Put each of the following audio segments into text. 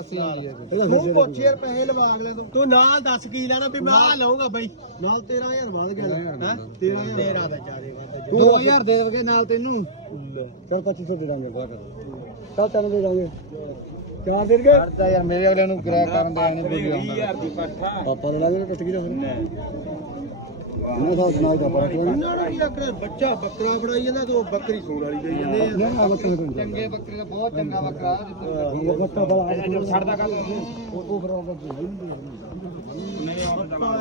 ਤੂੰ ਪੁੱਛ ਯਾਰ ਪੈਸੇ ਲਵਾ ਅਗਲੇ ਤੋਂ। ਤੂੰ ਨਾਲ ਦੱਸ ਕੀ ਲੈਣਾ ਵੀ ਮੈਂ ਆ ਲਊਂਗਾ ਬਾਈ। ਨਾਲ 13000 ਵੱਧ ਗਿਆ ਹੈ? 13000 ਤੇਰਾ ਵਿਚਾਰੇ ਵੱਧ 2000 ਦੇ ਦੇਵਾਂਗੇ ਨਾਲ ਤੈਨੂੰ। ਚਲ 2500 ਦੇ ਦਾਂਗੇ ਚੱਲ ਤੈਨੂੰ ਦੇ ਦਾਂਗੇ। ਚਾਰ ਦੇ ਯਾਰ ਮੇਰੇ ਅਗਲੇ ਨੂੰ ਕਿਰਾਇਆ ਕਰਨ ਦੇ ਆਣੇ ਬੋਲੀ ਆਉਂਦਾ 20000 ਦੀ ਪੱਠਾ ਪਾਪਾ ਦੇ ਲਾਗੇ ਟੁੱਟ ਗਈ ਤਾਂ ਫਿਰ। ਇਹਨਾਂ ਦਾ ਸੁਣਾ ਦਾ ਪਰ ਕੋਈ ਉਹਨਾਂ ਨੂੰ ਕੀ ਰੱਖਣਾ ਬੱਚਾ ਬੱਕਰਾ ਫੜਾਈ ਜਾਂਦਾ ਤੂੰ ਬੱਕਰੀ ਸੂਣ ਵਾਲੀ ਜਾਈ ਜਾਂਦੇ ਆ। ਨਹੀਂ ਆ ਬੱਕਰੇ ਕੋਈ ਚੰਗੇ ਬੱਕਰੇ ਦਾ ਬਹੁਤ ਚੰਗਾ ਬੱਕਰਾ। ਉਹ ਬੱਕਰਾ ਬੜਾ ਛੱਡਦਾ ਕਰ ਉਹ ਉਹ ਫਿਰ ਉਹ ਉਹ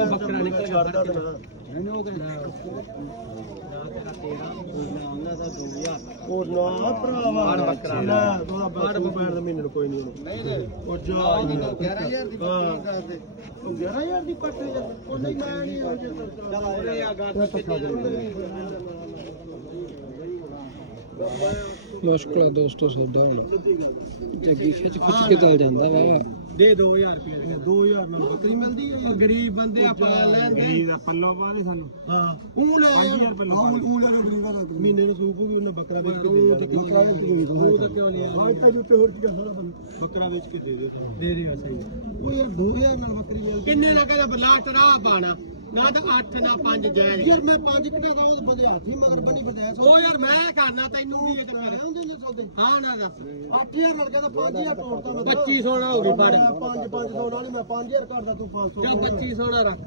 ਬੱਕਰਾ ਨਿਕਲ ਗਿਆ ਨਹੀਂ ਉਹ ਉਹ ਨਾ ਭਰਾਵਾ। ਆੜ ਬੱਕਰਾ। ਲੈ ਉਹਦਾ ਬਾੜ ਬੈਠ ਦਾ ਮਹੀਨੇ ਨੂੰ ਕੋਈ ਨਹੀਂ ਉਹਨੂੰ। ਉਹ ਜਾ 11000 ਦੀ। ਬੱਕਰੀ ਕਰਦੇ ਉਹ 11000 ਦੀ ਪੱਟ ਉਹ ਨਹੀਂ ਮੈਂ ਨਹੀਂ ਉਹ ਚੱਲ ਆ ਗੱਲ ਮੁਸ਼ਕਲ ਦੋਸਤੋ ਸੌਦਾ ਹੋਣਾ। ਜੱਗੀ ਖਿੱਚ ਖਿੱਚ ਕੇ ਚੱਲ ਜਾਂਦਾ ਵਾ। ਦੇ 2000 ਰੁਪਏ ਦੇ 2000 ਨਾਲ ਬੱਕਰੀ ਮਿਲਦੀ ਹੈ ਗਰੀਬ ਬੰਦੇ ਆਪਾਂ ਲੈਂਦੇ? ਗਰੀਬ ਦਾ ਪੱਲੋ ਪਾ ਸਾਨੂੰ। ਹਾਂ ਉਹ ਲੈ ਆਹ ਉਹ ਲੈ ਲੋ ਗਰੀਬਾ ਦਾ ਮਹੀਨੇ ਨੂੰ ਸੂਪੂਗੀ ਉਹਨਾਂ ਬੱਕਰਾ ਵੇਚ ਕੇ ਦੇ ਬੱਕਰਾ ਵੇਚ ਕੇ ਦੇ ਦੇ। ਉਹ ਤਾਂ ਕਿਉਂ ਲਿਆ ਹਾਂ ਇੱਥੇ ਜੁੱਤੇ ਹੋਰ ਕੀ ਸਾਰਾ ਬੰਦਾ ਬੱਕਰਾ ਵੇਚ ਕੇ ਦੇ ਦੇ ਦੇ ਦੇ ਸਹੀ। ਉਹ ਯਾਰ 2000 ਨਾਲ ਬੱਕਰੀ ਮਿਲ ਕਿੰਨੇ ਦਾ ਕਹਿੰਦਾ ਬਲਾਸਟ ਰਾਹ ਪਾਣਾ ਨਾ ਤਾਂ 8 ਨਾ 5 ਜਾਇਜ਼। ਯਾਰ ਮੈਂ 5 ਕਿੱਟਾ ਦਾ ਉਹ ਹਾਥੀ ਮਗਰ ਬਣੀ ਬਦਿਆ ਉਹ ਯਾਰ ਮੈਂ ਕਰਨਾ ਤੈਨੂੰ ਨਹੀਂ ਇਹ ਤਾਂ ਹੁੰਦੇ ਨੇ ਸੌਦੇ। ਹਾਂ ਨਾ ਦੱਸ। 8000 ਨਾਲ ਕਹਿੰਦਾ 5000 ਤੋੜਤਾ ਮੈਂ। 2500 ਨਾ ਹੋ ਗਈ ਫੜ। 5 500 ਨਾਲ ਹੀ ਮੈਂ 5000 ਕਰਦਾ ਤੂੰ 500 ਕਿਉਂ 2500 ਨਾ ਰੱਖ?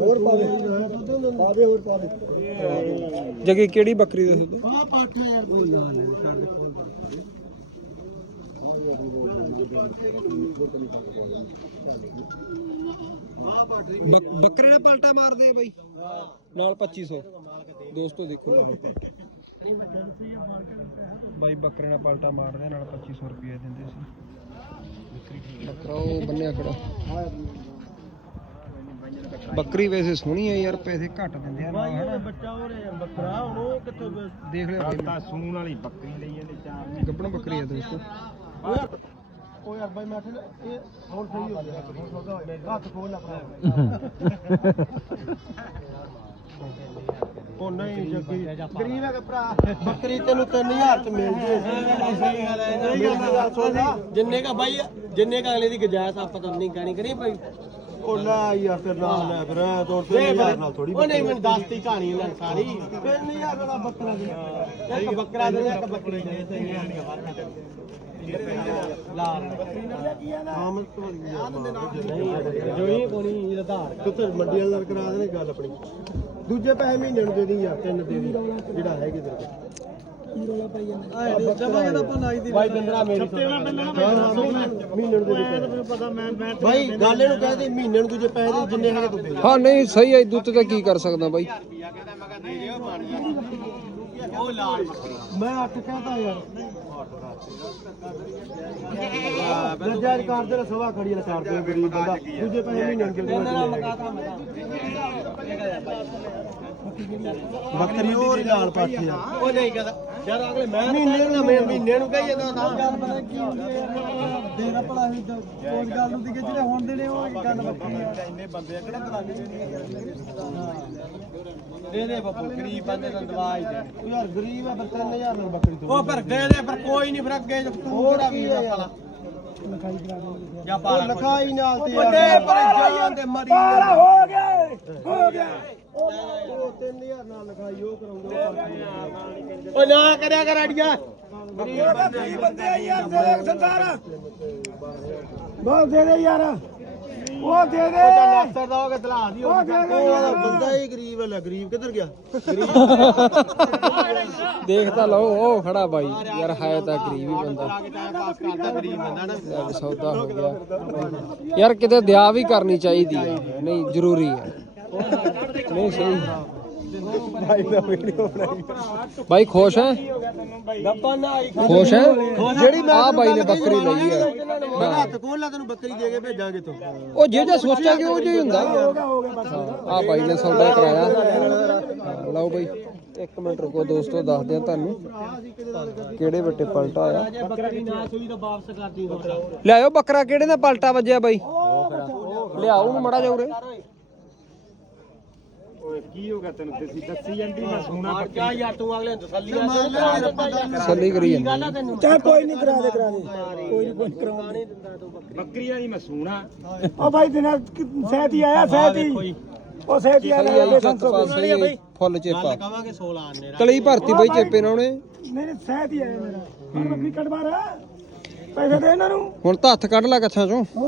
ਹੋਰ ਪਾ ਦੇ। ਪਾ ਦੇ ਹੋਰ ਪਾ ਦੇ। ਜੱਗੀ ਕਿਹੜੀ ਬੱਕਰੀ ਦਾ ਸੌਦਾ? ਆ ਪਾਠਾ ਯਾਰ ਕੋਈ ਨਾ ਆ। ਪਾਠੀ ਬੱਕ- ਬੱਕਰੇ ਨੇ ਪਲਟਾ ਮਾਰਦੇ ਆ ਬਾਈ। ਨਾਲ 2500 ਦੋਸਤੋ ਦੇਖੋ ਬਾਈ ਬੱਕਰੇ ਨਾਲ ਪਲਟਾ ਮਾਰਦੇ ਆ, ਨਾਲ 2500 ਰੁਪਏ ਦਿੰਦੇ ਸੀ। ਬੱਕਰਾ ਉਹ ਬੰਨਿਆ ਖੜਾ। ਬੱਕਰੀ ਵੈਸੇ ਸੋਹਣੀ ਹੈ ਯਾਰ ਪੈਸੇ ਘੱਟ ਦਿੰਦੇ ਆ ਨਾਲ ਹਨਾ? ਬੱਚਾ ਹੋ ਰਿਹਾ ਬੱਕਰਾ ਹੁਣ ਉਹ ਕਿੱਥੋਂ ਦੇਖ ਲਿਓ। ਬਾਈ ਸੂਣ ਵਾਲੀ ਬੱਕਰੀ ਲਈ ਜਾਂਦੇ ਚਾਰ ਗੱਬਣ ਬੱਕਰੀ ਹੈ ਦੋਸਤੋ। ਓ ਯਾਰ ਓ ਯਾਰ ਬਾਈ ਮੈਂ ਕਿਹਾ ਇਹ ਹੁਣ ਸਹੀ ਹੋ ਗਿਆ। ਹੁਣ ਸੌਦਾ ਹੋ ਗਿਆ। ਹੱਥ ਖੋਲ ਭਰਾ। ਉਹ ਨਹੀਂ ਜੱਗੀ। ਗਰੀਬ ਹੈ ਭਰਾ? ਬੱਕਰੀ ਤੈਨੂੰ 3000 ਚ ਮਿਲ ਜੇ। ਸਹੀ ਗੱਲ ਹੈ ਸਹੀ ਜਿੰਨੇ ਕਾ ਬਾਈ ਜਿੰਨੇ ਕਾ ਅਗਲੇ ਦੀ ਗੁਜਾਇਸ਼ ਆਪਾਂ ਤਾਂ ਨਹੀਂ ਗਾਣੀ ਕਰੀ ਭਾਈ ਉਹ ਲੈ ਯਾਰ ਤੇਰੇ ਨਾਲ ਲੈ ਫਿਰ ਐ ਤੋੜ ਦੇ 3000 ਨਾਲ ਥੋੜੀ ਉਹ ਨਹੀਂ ਮੈਨੂੰ ਦੱਸਤੀ ਕਹਾਣੀ ਇਹਨਾਂ ਸਾਰੀ। 3000 ਵਾਲਾ ਬੱਕਰਾ ਦੇ। ਇੱਕ ਬੱਕਰਾ ਦੇ ਇੱਕ ਬੱਕਰੀ ਦੇ। ਲਾਲ ਆਮਦ ਤੋਂ ਜੋਈ ਕੋਣੀ ਇਹਦਾ ਧਾਰ ਕਿੱਥੇ ਮੰਡੀ ਵਾਲਾ ਨਾਲ ਕਰਾ ਦੇਣੇ ਗੱਲ ਆਪਣੀ। ਦੂਜੇ ਪੈਸੇ ਮਹੀਨੇ ਨੂੰ ਦੇ ਦੀ ਯਾਰ ਤਿੰਨ ਦੇ ਦੀ ਜਿਹੜਾ ਹੈਗੇ ਤੇਰੇ ਕੋਲ ਜਮਾ ਜਿਹੜਾ ਆਪਾਂ ਲਾਈ ਦੀ ਬਾਈ ਬਿੰਦਰਾ ਮੇਰੀ ਸੱਤੇਵਾਂ ਹਾਂ, ਹਾਂ, ਮਹੀਨੇ ਮਹੀਨੇ ਨੂੰ ਦੇ ਦੇ ਮੈਨੂੰ ਪਤਾ ਮੈਂ ਮੈਂ ਭਾਈ ਗੱਲ ਇਹਨੂੰ ਕਹਿ ਦੇ ਮਹੀਨੇ ਨੂੰ ਦੂਜੇ ਪੈਸੇ ਦੇ ਜਿੰਨੇ ਹੈਗੇ ਤੂੰ ਦੇ ਦੇ। ਹਾਂ ਨਹੀਂ ਸਹੀ ਹੈ ਦੁੱਤ ਤੇ ਕੀ ਕਰ ਸਕਦਾ ਬਾਈ? ਉਹ ਲਾਲ ਮੈਂ 8 ਕਹਤਾ ਯਾਰ। ਨਜਾਇਜ਼ ਕਰਦੇ ਨੇ ਸਵਾ ਖੜੀ ਨਾ ਕਰਦੇ ਨੇ ਗਰੀਬ ਬੰਦਾ। ਦੂਜੇ ਪੈਸੇ ਮਹੀਨੇ ਨੂੰ ਦੇ ਬੱਕਰੀ ਹੋਰ ਲਾਲ ਪਾਠੇ ਆ। ਉਹ ਨਹੀਂ ਕਹਦਾ ਯਾਰ ਅਗਲੇ ਮੈਂ ਮਹੀਨੇ ਨੂੰ ਮਹੀਨੇ ਨੂੰ। ਕਹੀ ਜਾਂਦਾ ਤਾਂ ਗੱਲ ਪਤਾ ਕੀ ਦੇਣਾ ਭਲਾ ਹੀ ਉਸ ਗੱਲ ਨੂੰ ਦੀ ਜਿਹੜੇ ਹੁਣ ਦੇ ਨੇ ਉਹ ਗੱਲ ਵੱਖਰੀ ਆ। ਇੰਨੇ ਬੰਦੇ ਆ ਕਿਹੜਾ ਨਹੀਂ। ਦੇ ਦੇ ਬੱਬੂ ਗਰੀਬ ਬੰਦੇ ਨੂੰ ਦਵਾ ਹੀ। ਦੇ ਉਹ ਯਾਰ ਗਰੀਬ ਆ ਪਰ 3000 ਨਾਲ ਬੱਕਰੀ ਤੋਂ ਉਹ ਪਰ ਦੇ ਦੇ ਪਰ ਕੋਈ ਨਹੀਂ ਫਿਰ ਅੱਗੇ ਤੂੰ ਕਿਹੜਾ ਵੀ ਪਾਲਾ ਲਿਖਾਈ ਕਰਾ ਦੇ ਜਾਂ ਉਹ ਪਾਲਾ ਲਿਖਾਈ ਨਾਲ ਤੇ ਵੱਡੇ ਪਰ ਜਾਨ ਤੇ ਮਰੀ ਹੋ ਗਿਆ ਹੋ ਗਿਆ ਉਹ 3000 ਨਾਲ ਲਿਖਾਈ ਉਹ ਕਰਾਉਂਦੇ ਉਹ ਨਾ ਕਰਿਆ ਕਰ ਅੜੀਆਂ। ਬੰਦੇ ਯਾਰ ਤੇਰੇ ਸੰਸਾਰ ਬਹੁਤ ਦੇ ਦੇ ਯਾਰ। ਉਹ ਦੇ ਦੇ। ਨਾਸਰ ਦਾ ਹੋ ਕੇ ਤਲਾ ਦੀ ਉਹ ਦੇ ਦੇ। ਯਾਰ ਬੰਦਾ ਹੀ ਗਰੀਬ ਹੈ ਗਰੀਬ ਕਿੱਧਰ ਗਿਆ? ਦੇਖ ਤਾਂ ਲਓ ਉਹ ਖੜਾ ਬਾਈ। ਯਾਰ ਹੈ ਤਾਂ ਗਰੀਬ ਹੀ ਬੰਦਾ। ਸੌਦਾ ਹੋ ਗਿਆ। ਯਾਰ ਕਿਤੇ ਦਿਆ ਵੀ ਕਰਨੀ ਚਾਹੀਦੀ ਹੈ। ਨਹੀਂ ਜ਼ਰੂਰੀ ਹੈ। ਨਹੀਂ ਸਹੀ। ਭਾਈ ਦਾ ਵੀਡੀਓ ਬਣਾਈ। ਬਾਈ ਖੁਸ਼ ਹੈ? ਗੱਪਾਂ ਨਾ ਆਈ ਖੁਸ਼ ਹੈ? ਜਿਹੜੀ ਮੈਂ ਆ ਬਾਈ ਨੇ ਬੱਕਰੀ ਲਈ ਹੈ। ਮੈਂ ਹੱਥ ਖੋਲ ਲਾ ਤੈਨੂੰ ਬੱਕਰੀ ਦੇ ਕੇ ਭੇਜਾਂਗੇ ਤੂੰ। ਉਹ ਜਿਹੜਾ ਸੋਚਾਂਗੇ ਉਹ ਜਿਹਾ ਹੁੰਦਾ। ਆ ਬਾਈ ਨੇ ਸੌਦਾ ਕਰਾਇਆ। ਲਓ ਬਾਈ। ਇੱਕ ਮਿੰਟ ਰੁਕੋ ਦੋਸਤੋ ਦੱਸਦੇ ਆ ਤੁਹਾਨੂੰ ਕਿਹੜੇ ਵੱਟੇ ਪਲਟਾ ਆਇਆ। ਬੱਕਰੀ ਨਾ ਸੂਈ ਤਾਂ ਵਾਪਸ ਕਰਦੀ ਬੱਕਰਾ ਲਿਆਓ ਬੱਕਰਾ ਕਿਹੜੇ ਨਾਲ ਪਲਟਾ ਵੱਜਿਆ ਬਾਈ? ਲਿਆਓ ਨੂੰ ਮੜਾ ਜਾ ਉਰੇ ਕੀ ਹੋ ਗਿਆ ਤੈਨੂੰ? ਤੁਸੀਂ ਦੱਸੀ ਜਾਂਦੀ ਮੈਂ ਸੋਨਾ ਪੱਕਾ ਯਾਰ ਤੂੰ ਅਗਲੇ ਨੂੰ ਤਸੱਲੀ ਆ ਤਸੱਲੀ ਕਰੀ ਜਾਂਦੀ ਤੈਨੂੰ? ਚਾਹ ਕੋਈ ਨਹੀਂ ਕਰਾ ਦੇ ਕਰਾ ਦੇ। ਕੋਈ ਨਹੀਂ ਕੋਈ ਕਰਾ ਦੇ ਬੱਕਰੀ ਦਾ ਨਹੀਂ ਮੈਂ ਸੋਨਾ ਉਹ ਭਾਈ ਦਿਨਾਂ ਸਹਿਤ ਹੀ ਆਇਆ ਸਹਿਤ ਹੀ। ਉਹ ਸਹਿਤ ਹੀ ਸਹੀ ਆਇਆ ਆਈ ਚੱਕ ਪਾ ਸਹੀ ਆਈ ਫੁੱਲ ਚੇਪਾ। ਕਵਾਂਗੇ 16 ਆਨੇ ਕਲੀ ਭਰਤੀ ਬਾਈ ਚੇਪੇ ਨਾਲ ਉਹਨੇ ਨਹੀਂ ਨਹੀਂ ਸਹਿਤ ਹੀ ਆਇਆ ਮੇਰਾ। ਬੱਕਰੀ ਕੱਢ ਮਾਰ ਪੈਸੇ ਦੇ ਇਹਨਾਂ ਨੂੰ। ਹੁਣ ਤਾਂ ਹੱਥ ਕੱਢ ਲੈ ਕੱਛਾਂ ਚੋਂ। ਉਹ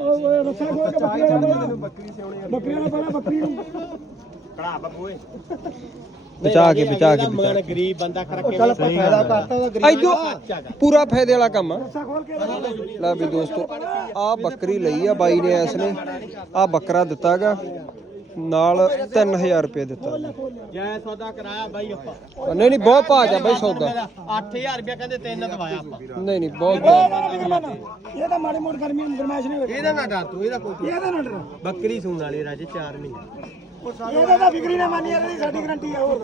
ਉਹ ਰੱਸਾ ਖੋਲ ਕੇ ਬੱਕਰੀ ਸਿਉਣੀ ਬੱਕਰੀ ਪਹਿਲਾਂ ਬੱਕਰੀ ਨੂੰ। ਕੜਾ ਬੱਬੂਏ ਬਚਾ ਕੇ ਬਚਾ ਕੇ ਬਚਾ ਮਗਨ ਗਰੀਬ ਬੰਦਾ ਕਰਕੇ ਚੱਲ ਆਪਾਂ ਫਾਇਦਾ ਕਰਤਾ ਉਹਦਾ ਐਦੋ ਪੂਰਾ ਫਾਇਦੇ ਵਾਲਾ ਕੰਮ ਆ। ਕੇ ਲੈ ਵੀ ਦੋਸਤੋ ਆ ਬੱਕਰੀ ਲਈ ਆ ਬਾਈ ਨੇ ਐਸ ਨੇ। ਆ ਬੱਕਰਾ ਦਿੱਤਾਗਾ ਨਾਲ 3000 ਰੁਪਏ ਦਿੱਤਾ। ਜੈ ਸੌਦਾ ਕਰਾਇਆ ਬਾਈ ਆਪਾਂ। ਨਹੀਂ ਨਹੀਂ ਬਹੁਤ ਭਾਜ ਆ ਬਾਈ ਸੌਦਾ। 8000 ਰੁਪਏ ਕਹਿੰਦੇ ਤਿੰਨ ਦਵਾਇਆ ਆਪਾਂ। ਨਹੀਂ ਨਹੀਂ ਬਹੁਤ ਮੰਨ ਇਹ ਤਾਂ ਮਾੜੀ ਮੋੜ ਗਰਮੀ ਗਰਮਾਇਸ਼ ਨਹੀਂ ਹੋਈ। ਇਹਦਾ ਨਾ ਡਰ ਤੂੰ ਇਹਦਾ ਕੋਈ ਇਹਦਾ ਨਾ ਡਰ। ਬੱਕਰੀ ਸੂਣ ਵਾਲੀ ਰਾਜੇ 4 ਮਹੀਨੇ। ਇਹਦਾ ਤਾਂ ਫਿਕਰੀ ਨਾ ਮੰਨੀ ਇਹਦੀ ਸਾਡੀ ਗਰੰਟੀ ਆ ਹੋਰ।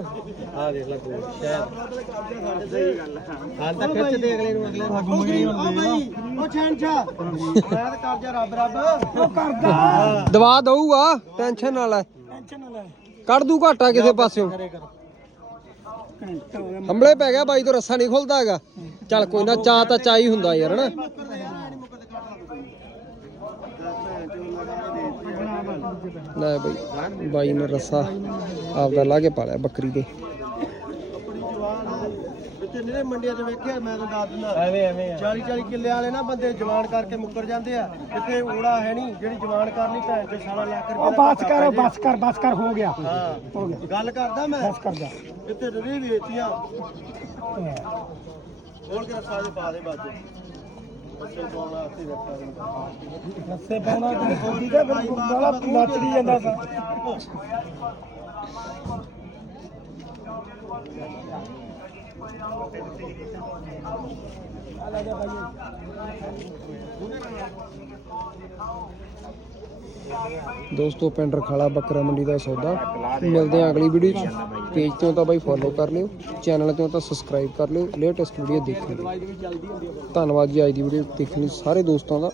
ਆ ਦੇਖ ਲੈ ਤੂੰ ਸ਼ਾਇਦ ਸਹੀ ਗੱਲ ਹਾਲ ਤਾਂ ਖਿੱਚਦੇ ਅਗਲੇ ਨੂੰ ਅਗਲੇ ਨੂੰ। ਗੁੰਮਣੀ ਹੁੰਦੀ ਬਾਈ ਉਹ ਛੈਂਚਾ ਮੈਂ ਤਾਂ ਕਰ ਜਾ ਰੱਬ ਰੱਬ। ਉਹ ਕਰਦਾ। ਦਵਾ ਦਊਗਾ ਟੈਨਸ਼ਨ ਨਾ ਲੈ। ਟੈਨਸ਼ਨ ਕੱਢ ਦੂ ਘਾਟਾ ਕਿਸੇ ਪਾਸਿਓਂ। ਘੰਟਾ ਹੋ ਗਿਆ। ਹੰਬਲੇ ਪੈ ਗਿਆ ਬਾਈ ਤੋਂ ਰੱਸਾ ਨਹੀਂ ਖੁੱਲਦਾ ਹੈਗਾ। ਚੱਲ ਕੋਈ ਨਾ ਚਾਹ ਤਾਂ ਚਾਹ ਹੀ ਹੁੰਦਾ ਯਾਰ ਹਨਾ? ਲੈ ਬਾਈ। ਬਾਈ ਨੇ ਰੱਸਾ ਆਪਦਾ ਲਾ ਕੇ ਪਾਲਿਆ ਬੱਕਰੀ ਦੇ। ਤੇ ਜਿਹੜੇ ਮੰਡੀਆਂ 'ਚ ਵੇਖਿਆ ਮੈਂ ਤੁਹਾਨੂੰ ਦੱਸ ਦਿੰਦਾ। ਐਵੇਂ ਐਵੇਂ 40 40 ਕਿੱਲੇ ਵਾਲੇ ਨਾ ਬੰਦੇ ਜਵਾਨ ਕਰਕੇ ਮੁੱਕਰ ਜਾਂਦੇ ਆ। ਕਿਤੇ ਓੜਾ ਹੈ ਨਹੀਂ ਜਿਹੜੀ ਜਵਾਨ ਕਰਨੀ ਭੈਣ ਤੇ ਸਾਲਾ ਲੱਖ ਰੁਪਏ ਉਹ ਬਸ ਕਰ ਬਸ ਕਰ ਬਸ ਕਰ ਹੋ ਗਿਆ। ਹਾਂ ਹੋ ਗਿਆ। ਗੱਲ ਕਰਦਾ ਮੈਂ। ਬਸ ਕਰ ਜਾ। ਕਿਤੇ ਰੁੜੀ ਵੇਚੀਆਂ। ਹੋਰ ਕਿ ਰਸਾ ਦੇ ਪਾ ਦੇ ਬਾਜੂ ਬੱਸੇ ਪਾਉਣਾ ਅਸੀਂ ਰੱਖਾ ਦਿੰਦਾ ਰੱਸੇ ਪਾਉਣਾ ਤੇ ਸੋਦੀ ਤੇ ਫਿਰ ਬਾਲਾ ਨੱਚਦੀ ਜਾਂਦਾ ਸਾ। ਦੋਸਤੋ, ਪਿੰਡ ਰਖਾਲਾ ਬੱਕਰਾ ਮੰਡੀ ਦਾ ਸੌਦਾ। ਮਿਲਦੇ ਆ ਅਗਲੀ ਵੀਡੀਓ 'ਚ। ਪੇਜ ਤੋਂ ਤਾਂ ਬਾਈ ਫੋਲੋ ਕਰ ਲਿਓ। ਚੈਨਲ ਤੋਂ ਤਾਂ ਸਬਸਕ੍ਰਾਈਬ ਕਰ ਲਿਓ। ਲੇਟੈਸਟ ਵੀਡੀਓ ਦੇਖਣ ਲਈ। ਧੰਨਵਾਦ ਜੀ ਅੱਜ ਦੀ ਵੀਡੀਓ ਦੇਖਣ ਲਈ ਸਾਰੇ ਦੋਸਤਾਂ ਦਾ।